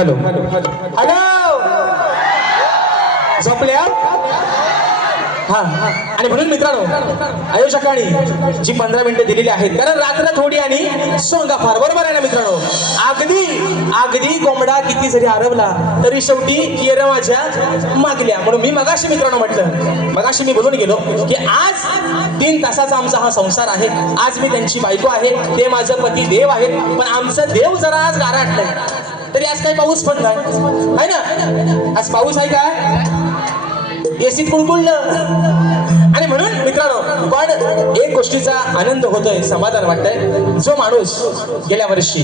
Hello. Hello झोपल्या? हा. आणि म्हणून मित्रांनो आयोजकांनी जी पंधरा मिनिटं दिलेली आहेत कारण रात्र थोडी आणि सोंगा फार बरोबर आहे ना मित्रांनो? अगदी अगदी कोंबडा किती जरी हरवला तरी शेवटी केर माझ्या मागल्या. म्हणून मी मगाशी मित्रांनो म्हटलं मगाशी मी बोलून गेलो की आज तीन तासाचा आमचा हा संसार आहे. आज मी त्यांची बायको आहे ते माझं पती देव आहेत पण आमचं देव जरा आज गाराटलंय तरी आज काही पाऊस पण नाही आहे ना? आज पाऊस आहे का? एसी कुळकुळलं आणि म्हणून मित्रांनो पण एक गोष्टीचा आनंद होतोय समाधान वाटतंय. जो माणूस गेल्या वर्षी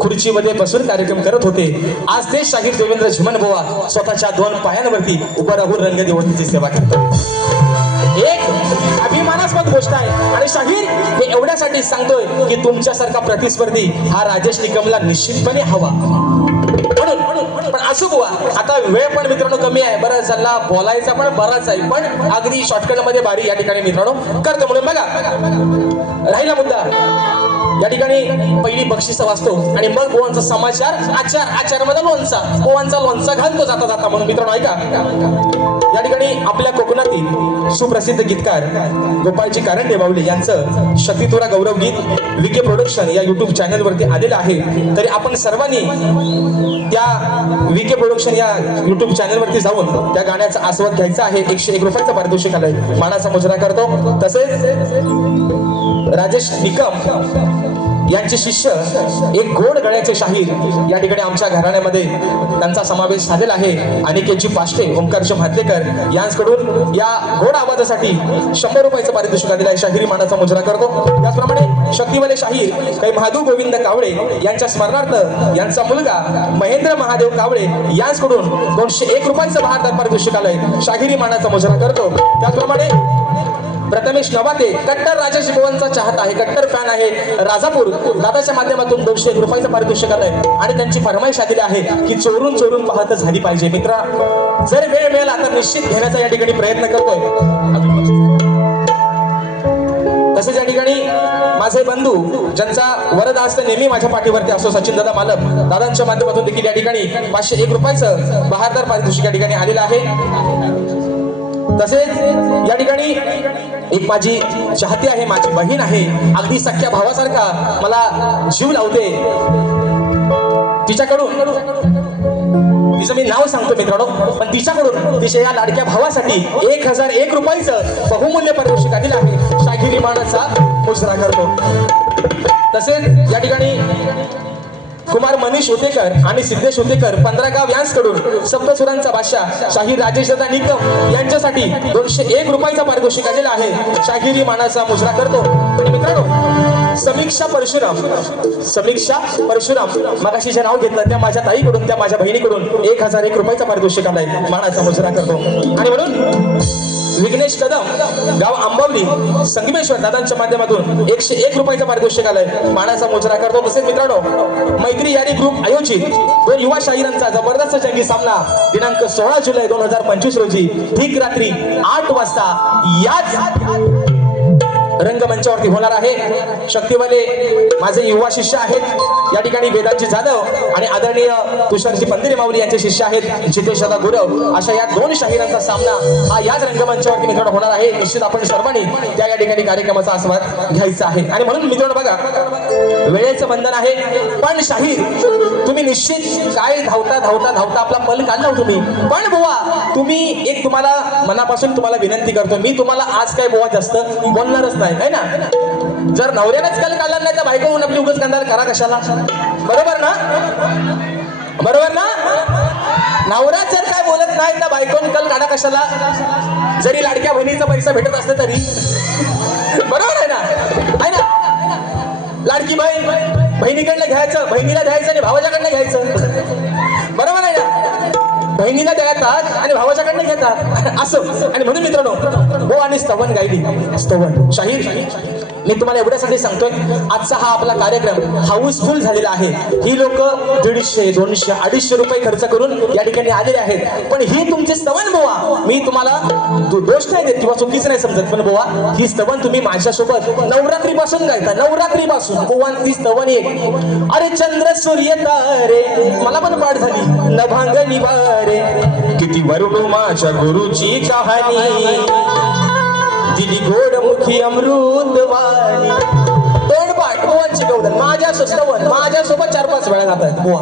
खुर्चीमध्ये बसून कार्यक्रम करत होते आज ते शाहीर देवेंद्र झिमन बुवा स्वतःच्या दोन पायांवरती उभं राहून रंगदेवतीची सेवा करतो एक अभिमानास्पद गोष्ट आहे. आणि शाहीर हे एवढ्यासाठी सांगतोय की तुमच्यासारखा प्रतिस्पर्धी हा राजेश निकमला निश्चितपणे हवा. म्हणून म्हणून पण असो बुवा आता वेळ पण मित्रांनो कमी आहे. बरं चालला बोलायचा पण बराच आहे. पण अगदी शॉर्टकटमध्ये भारी या ठिकाणी मित्रांनो करतो. म्हणून बघा. राहिला मुद्दा. या ठिकाणी पहिली बक्षिस वाचतो आणि मग गोवांचा समाचार आचार आचारमध्ये लोणचा. गोवांचा लोणचा घालतो जाता जाता. म्हणून मित्रांनो ऐका. या ठिकाणी आपल्या कोकणातील सुप्रसिद्ध गीतकार गोपाळजी कारंडे बावले यांचं शक्तितुरा गौरव गीत विके प्रोडक्शन या युट्यूब चॅनलवरती आलेलं आहे. तरी आपण सर्वांनी त्या विके प्रोडक्शन या युट्यूब चॅनलवरती जाऊन त्या गाण्याचा आस्वाद घ्यायचा आहे. एकशे एक रुपयाचा पारितोषिक आलाय. मानाचा मुजरा करतो. तसेच राजेश निकम यांचे शिष्य एक गोड गळ्याचे शाहीर या ठिकाणी आमच्या घराण्यामध्ये त्यांचा समावेश झालेला आहे. अनिकेतजी पाष्टे ओंकारजी भातलेकर यांकडून या गोड आवाजासाठी शंभर रुपयाचं पारितोषिक आलेलं आहे. शाहिरी मानाचा मुजरा करतो. त्याचप्रमाणे शक्तिवाले शाहीर काही महादू गोविंद कावळे यांच्या स्मरणार्थ यांचा मुलगा महेंद्र महादेव कावळे यांचकडून दोनशे एक रुपयाचं भारतात पारितोषिक आलंय. शाहिरी मानाचा मुजरा करतो. त्याचप्रमाणे प्रथमेश नवाते कट्टर राजेश गोवनचा चाहत आहे कट्टर फॅन आहे राजापूर. दादाच्या माध्यमातून दोनशे एक रुपयाचं पारितोषिक आहे. आणि त्यांची फरमाईश आलेली आहे की चोरून चोरून पाहत झाली पाहिजे. मित्रा जर वेळ मिळाला तर निश्चित घेण्याचा या ठिकाणी प्रयत्न करतोय. तसेच या ठिकाणी माझे बंधू ज्यांचा वरद असतं नेहमी माझ्या पाठीवरती असो सचिन दादा मालक दादांच्या माध्यमातून देखील या ठिकाणी पाचशे एक रुपयाचं बहारदार पारितोषिक या ठिकाणी आलेलं आहे. तसेच या ठिकाणी एक माझी चाहती आहे माझी बहीण आहे. अगदी सख्या भावासारखा मला जीव लावते. तिच्याकडून तिचं मी नाव सांगतो मित्रांनो पण तिच्याकडून तिच्या या लाडक्या भावासाठी एक हजार एक रुपयाचं बहुमूल्य पारितोषिक आलेलं आहे शागिरी मानाचा मुजरा करतो. तसेच या ठिकाणी कुमार मनीष उतेकर आणि सिद्धेश उतेकर पंधरा गाव यांसकडून सप्तसुरांचा बादशाह शाहीर राजेश दादा निकम यांच्यासाठी दोनशे एक रुपयाचा पारितोषिक आलेला आहे. शाहिरी मानाचा मुजरा करतो. आणि मित्रांनो समीक्षा परशुराम समीक्षा परशुराम मगाशी जे नाव घेतलं त्या माझ्या ताईकडून त्या माझ्या बहिणीकडून एक हजार एक रुपयाचा पारितोषिक आलाय मानाचा मुजरा करतो. आणि म्हणून विघ्नेश कदम गाव आंबवली संगमेश्वर दादांच्या माध्यमातून एकशे एक रुपयाचा पारितोषिक आलाय. मानाचा मोजरा करतो. तसेच मित्रांनो मैत्री यारी ग्रुप आयोजित. दोन युवा शाहिरांचा जबरदस्त जंगी सामना दिनांक सोळा जुलै दोन हजार पंचवीस रोजी. ठीक रात्री आठ वाजता याच रंगमंचावरती होणार आहे. शक्तिवाले माझे युवा शिष्य आहेत. या ठिकाणी वेदांची जाधव आणि आदरणीय तुषारजी पंदिरे माऊली यांचे शिष्य आहेत. जितेश दादा गुरव. अशा या दोन शाहिरांचा सामना हा याच रंगमंचावरती मित्रांनो होणार आहे. निश्चित आपण सर्वांनी त्या या ठिकाणी कार्यक्रमाचा आस्वाद घ्यायचा आहे. आणि म्हणून मित्रांनो बघा वेळेचं बंधन आहे. पण शाहीर तुम्ही निश्चित काय धावता धावता धावता आपला पल काढला तुम्ही. पण बुवा तुम्ही एक तुम्हाला मनापासून तुम्हाला विनंती करतो. मी तुम्हाला आज काय बुवा जास्त बोलणारच नाही है ना? जर नवऱ्यानेच कल काढला नाही तर बायको म्हणून आपली उगच कांदा करा कशाला? बरोबर ना? बरोबर ना? नवरा जर काय बोलत नाही तर बायकोन कल काढा कशाला? जरी लाडक्या बहिणीचा पैसा भेटत असला तरी. बरोबर आहे ना? आहे ना? लाडकी बहीण बहिणीकडनं घ्यायचं बहिणीला द्यायचं आणि भावाच्याकडनं घ्यायचं. बरोबर आहे ना बहिणीला द्यायतात आणि भावाच्याकडनं घेतात. असं. आणि म्हणून मित्रांनो हो आणि स्तवन गायली. स्तवन. शाहीर. मी तुम्हाला एवढ्यासाठी सांगतोय आजचा हा आपला कार्यक्रम हाऊसफुल झालेला आहे. ही लोक दीडशे दोनशे अडीचशे रुपये खर्च करून या ठिकाणी आलेले आहेत. पण ही तुमची स्तवन बुवा मी तुम्हाला दोष नाही देत किंवा चुकीच नाही समजत पण बुवा ही स्तवन तुम्ही माझ्यासोबत नवरात्री पासून गायता नवरात्री पासून बुवा ती स्तवन एक. अरे चंद्र सूर्य तारे मला पण पाठ झाली. नभांग निवारे किती वरुण माझ्या गुरुची कहाणी. दिली गोड मुखी अमृत वाणी माझ्या सुस्तवन माझ्यासोबत चार पाच वेळा जातात. बुवा.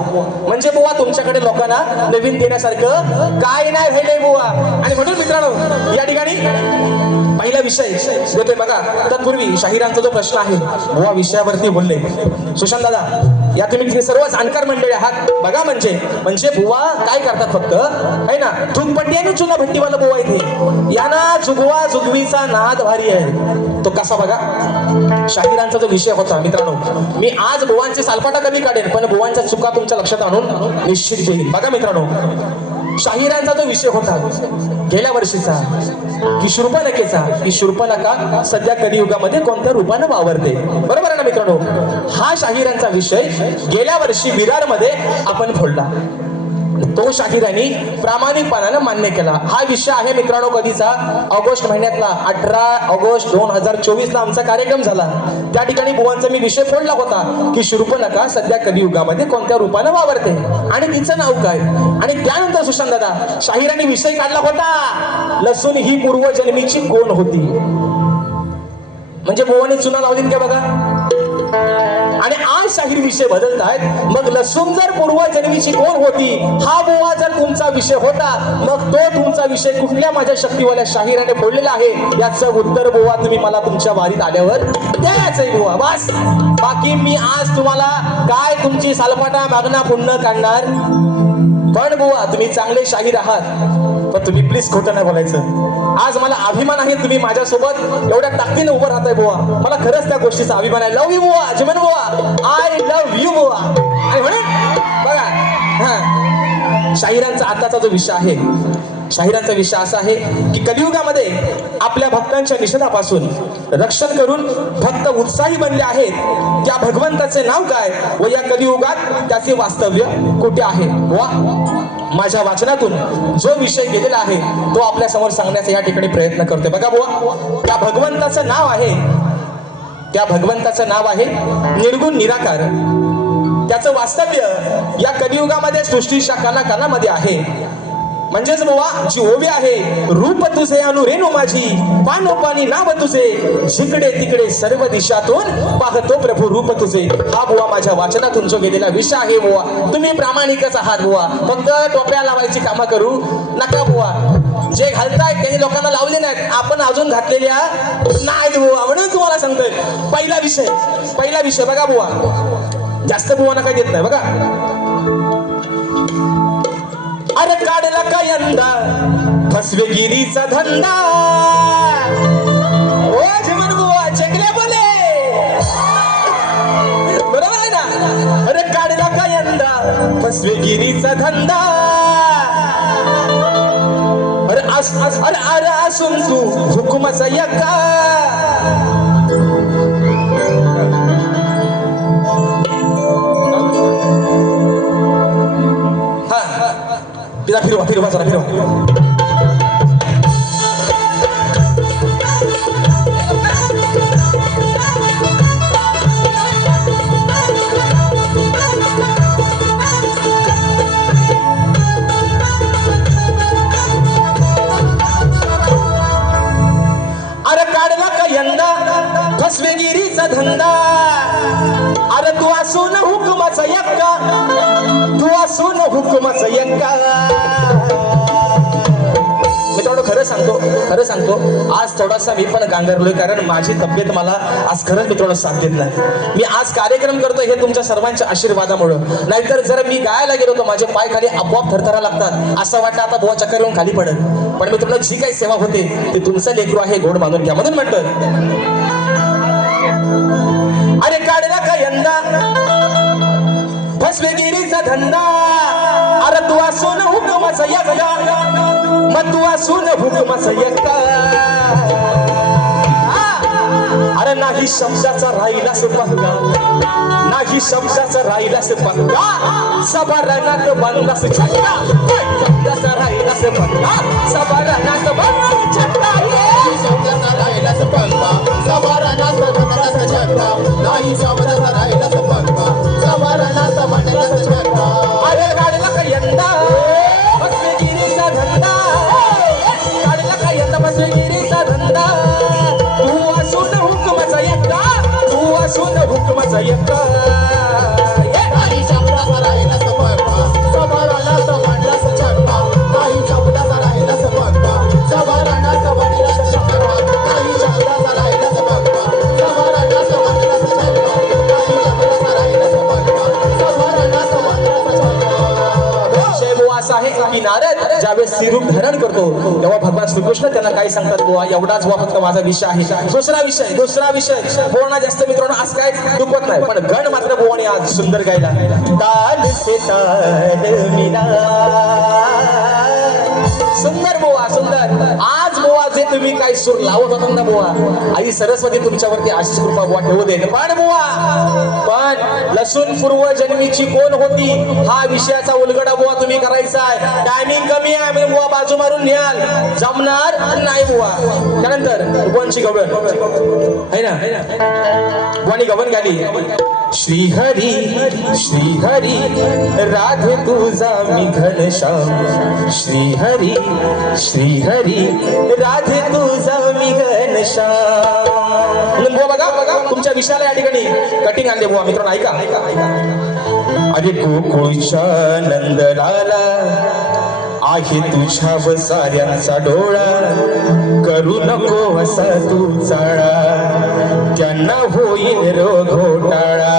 म्हणजे बुवा तुमच्याकडे लोकांना नवीन देण्यासारखं काय नाही राहिलंय बुवा. आणि म्हणून मित्रांनो या ठिकाणी पहिला विषय देतोय बघा. तत्पूर्वी शाहिरांचा जो प्रश्न आहे बुवा विषयावरती बोलले. सुशांत दादा या तुम्ही तिथे सर्व जाणकार मंडळी आहात. बघा म्हणजे. म्हणजे बुवा काय करतात फक्त? आहे ना? धुनपट्टी आणि चुना भट्टीवाला बुवा इथे. यांना जुगवा जुगवीचा नाद भारी आहे. तो कसा बघा? शाहिरांचा जो विषय होता मित्रांनो मी आज बुवांचे सालपाटा कमी काढेन पण बुवांच्या चुका तुमच्या लक्षात आणून निश्चित घेईन. बघा मित्रांनो शाहिरांचा जो विषय होता गेल्या वर्षीचा की शूर्पणखेचा की शूर्पणखा सध्या कलियुगामध्ये कोणत्या रूपानं वावरते? बरोबर आहे ना मित्रांनो? हा शाहिरांचा विषय गेल्या वर्षी विरारमध्ये आपण फोडला. तो शाहिरांनी प्रामाणिकपणानं मान्य केला. हा विषय आहे मित्रांनो कधीचा. ऑगस्ट महिन्यातला अठरा ऑगस्ट दोन हजार चोवीस ला आमचा कार्यक्रम झाला. त्या ठिकाणी बुवांचा मी विषय फोडला होता की शूर्पणखा सध्या कलियुगामध्ये कोणत्या रूपानं वावरते? आणि तिचं नाव काय? आणि त्यानंतर सुशांत दादा शाहिरांनी विषय काढला होता. लसूण ही पूर्वजन्मीची कोण होती? म्हणजे बुवाने चुना लावली का बघा? आणि आज शाहीर विषय बदलतायत. मग लसूण जर पूर्वजन्मीची कोण होती हा बोवा जर तुमचा विषय होता मग तो तुमचा विषय कुठल्या माझ्या शक्तीवाल्या शाहिराने फोडलेला आहे? याचं उत्तर बोवा तुम्ही मला तुमच्या वारीत आल्यावर द्यायचंय बोवा बस. बाकी मी आज तुम्हाला काय तुमची सालपाटा मागणा पुन्हा काढणार? पण बुवा तुम्ही चांगले शाहीर आहात. पण तुम्ही प्लीज खोटं नाही बोलायचं. आज मला अभिमान आहे तुम्ही माझ्यासोबत एवढ्या ताकदीने उभं राहताय बुवा. मला खरंच त्या गोष्टीचा अभिमान आहे. लव यू बुवा जीवन बुवा. आय लव्ह यू बुवा. आणि म्हणून बघा हा. शाहिरांचा आताचा जो विषय आहे शाहिरांचा विषय असा आहे की कलियुगामध्ये आपल्या भक्तांच्या निषेधापासून रक्षण करून भक्त उत्साही बनले आहेत. त्या भगवंताचे नाव काय व या कलियुगात त्याचे वास्तव्य कुठे आहे? वा माझ्या वाचनातून जो विषय गेलेला आहे तो आपल्यासमोर सांगण्याचा या ठिकाणी प्रयत्न करतोय. बघा बुवा त्या भगवंताचं नाव आहे. त्या भगवंताचं नाव आहे निर्गुण निराकार. त्याचं वास्तव्य या कलियुगामध्ये सृष्टीच्या कानाकानामध्ये आहे. म्हणजेच बाबा जी ओवी आहे रूप तुझे अनु रेणू माझी पानोपानी नाव तुझे जिकडे तिकडे सर्व दिशातून पाहतो प्रभू रूप तुझे. हा बुवा माझ्या वाचनातून जो गेलेला विषय आहे बुवा तुम्ही प्रामाणिकच आहात बुवा. फक्त टोप्या लावायची कामं करू नका बुवा. जे घालताय त्यांनी लोकांना लावले नाहीत. आपण अजून घातलेल्या नाहीत बुवा म्हणून तुम्हाला सांगतोय. पहिला विषय पहिला विषय बघा बुवा. जास्त बुवाना काय देत नाही बघा. अरे काढला का यंदा? फसवेगिरीचा धंदा. ओ जीवन बुवा चेकले बोले. बरोबर आहे ना? अरे काढला का यंदा? फसवेगिरीचा धंदा. अरे अस अरे अरे असून तू हुकुमाचा यका तिला फिरवा फिरवा जरा खरं सांगतो आज थोडासा मी पण गांगरलोय कारण माझी तब्येत मला आज खरंच मित्रांनो साथ देत नाही. मी आज कार्यक्रम करतो हे तुमच्या सर्वांच्या आशीर्वादामुळं. नाहीतर जर मी गायला गेलो तर माझे पाय खाली आपोआप थरथरा लागतात. असं वाटतं आता बुवा चक्कर येऊन खाली पडत पण मी तुम्हाला जी काही सेवा होते ती तुमचं लेकरू आहे गोड मानून घ्या म्हणून म्हणतो अरे काढला का यंदा? फसवेगिरीचा धंदा. अरे तू असून हुकुमाचा यक्का महत्त्व असून भूकमाच एकता अरे नाही शब्दाचा राहिलास पंगा नाही शब्दाचा राहिलास पंगा सभारणात बांधलास छक्का शब्दाचा राहिलास पंगा सभारणात बांधलास छक्का शब्दाचा राहिलास पंगा सभारणात बांधलास छक्का नाही शब्दाचा राहिलास पंगा सभारणात नारद धारण करतो. तेव्हा भगवान श्रीकृष्ण त्यांना काय सांगतात बुवा एवढाच बुवा फक्त माझा विषय आहे. दुसरा विषय दुसरा विषय. बोलणं जास्त मित्रांनो आज काय दुखत नाही पण गण मात्र बुवाने आज सुंदर गायला. ताल से ताल मिला. सुंदर बुवा सुंदर. आज तुम्ही काय सूर लावत होता ना बुवा? आई सरस्वती तुमच्यावरती अशीच कृपा बुवा ठेवू दे. पण बुवा पण लसूण पूर्व जन्मीची कोण होती? हा विषयाचा उलगडा बुवा तुम्ही करायचा आहे. टायमिंग कमी आहे म्हणजे बुवा बाजू मारून न्याल. जमणार नाही बुवा. त्यानंतर बुवांची गवळण. है ना? बुवानी गवण गाली श्रीहरी श्रीहरी राधे तुझा मी घनश्याम. श्रीहरी श्रीहरी राधे तुझा मी घनश्याम. म्हणून बघा बघा तुमच्या विषयाला या ठिकाणी कटिंग आणले बुवा मित्रांनो ऐका. ऐका ऐका अरे गोकुळच्या नंदलाला आहे तुझ्या व साऱ्यांचा डोळा. करू नको असा तू चाळा त्यांना होईल रोग घोटाळा.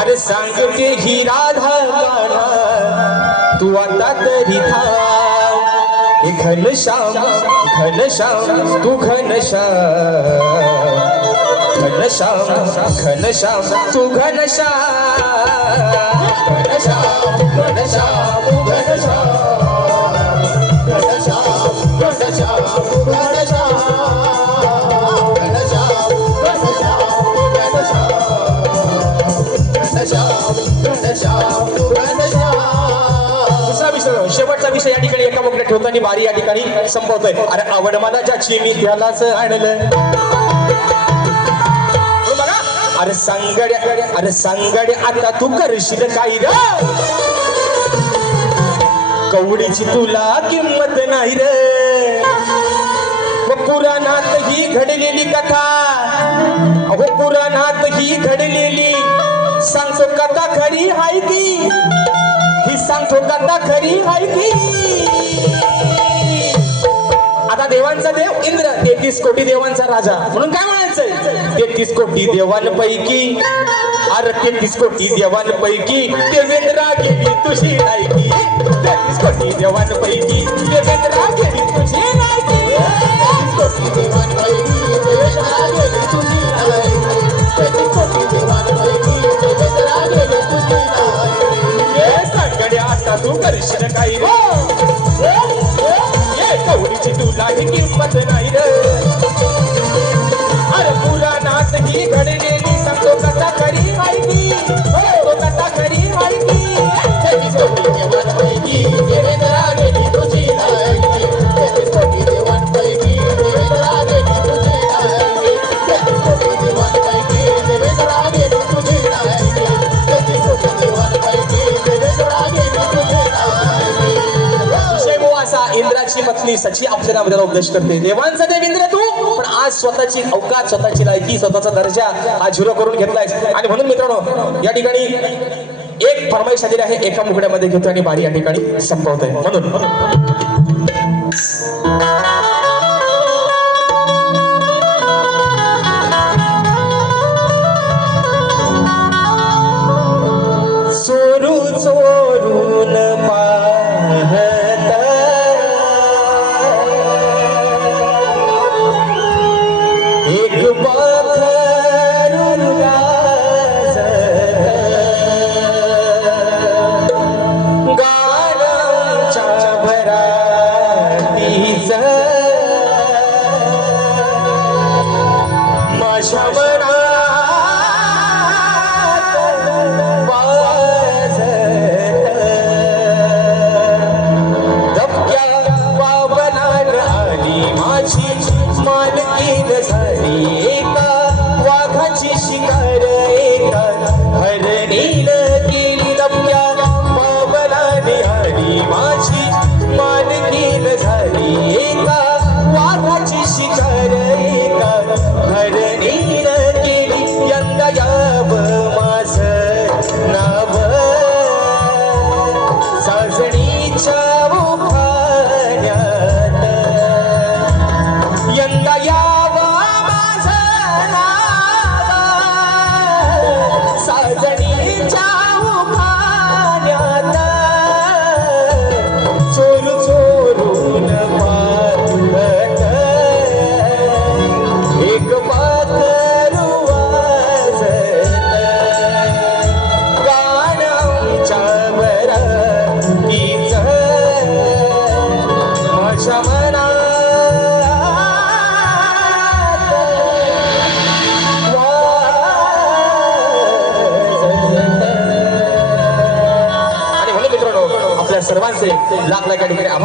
अरे सांगते ही राधा तू आता तरी था घन श्याम घन श्याम तू घन श्याम. घन श्याम घन श्याम तू घन श्याम. घन श्याम घन श्याम घन श्याम. शेवटचा विषय या ठिकाणी एका मोकळ्या ठेवताना बारी या ठिकाणी संपवतोय. अरे आवड मला ज्याची मी त्यालाच आणलं. हो अरे सांगड्या अरे सांगड्या आता तू करशील काही र कवडीची तुला किंमत नाही रे. पुराणात ही घडलेली कथा. अहो पुराणात ही घडलेली सांगतो कथा खरी हाय की? ही सांगतो कथा खरी हाय की? आता देवांचा देव इंद्र तेहतीस कोटी देवांचा राजा. म्हणून काय म्हणायचंय? तेहतीस कोटी देवांपैकी अरे तेहतीस कोटी देवांपैकी देवेंद्रा गेली तुझी ऐकी तेहतीस कोटी देवांपैकी Shrekai, oh, oh, oh, yeah, Kaudi Chidula, he give Sachi उपदेश करते. देवांचा देव इंद्र तू पण आज स्वतःची अवकाश स्वतःची लायकी स्वतःचा दर्जा हा झिरो करून घेतलाय आणि म्हणून मित्रांनो या ठिकाणी एक फरमाईश आलेली आहे एका मुकड्यामध्ये घेतो आणि बारी या ठिकाणी संपवतोय. म्हणून. झाली माझी मालकीन झाली एका वाघाची शिकार एका हरणील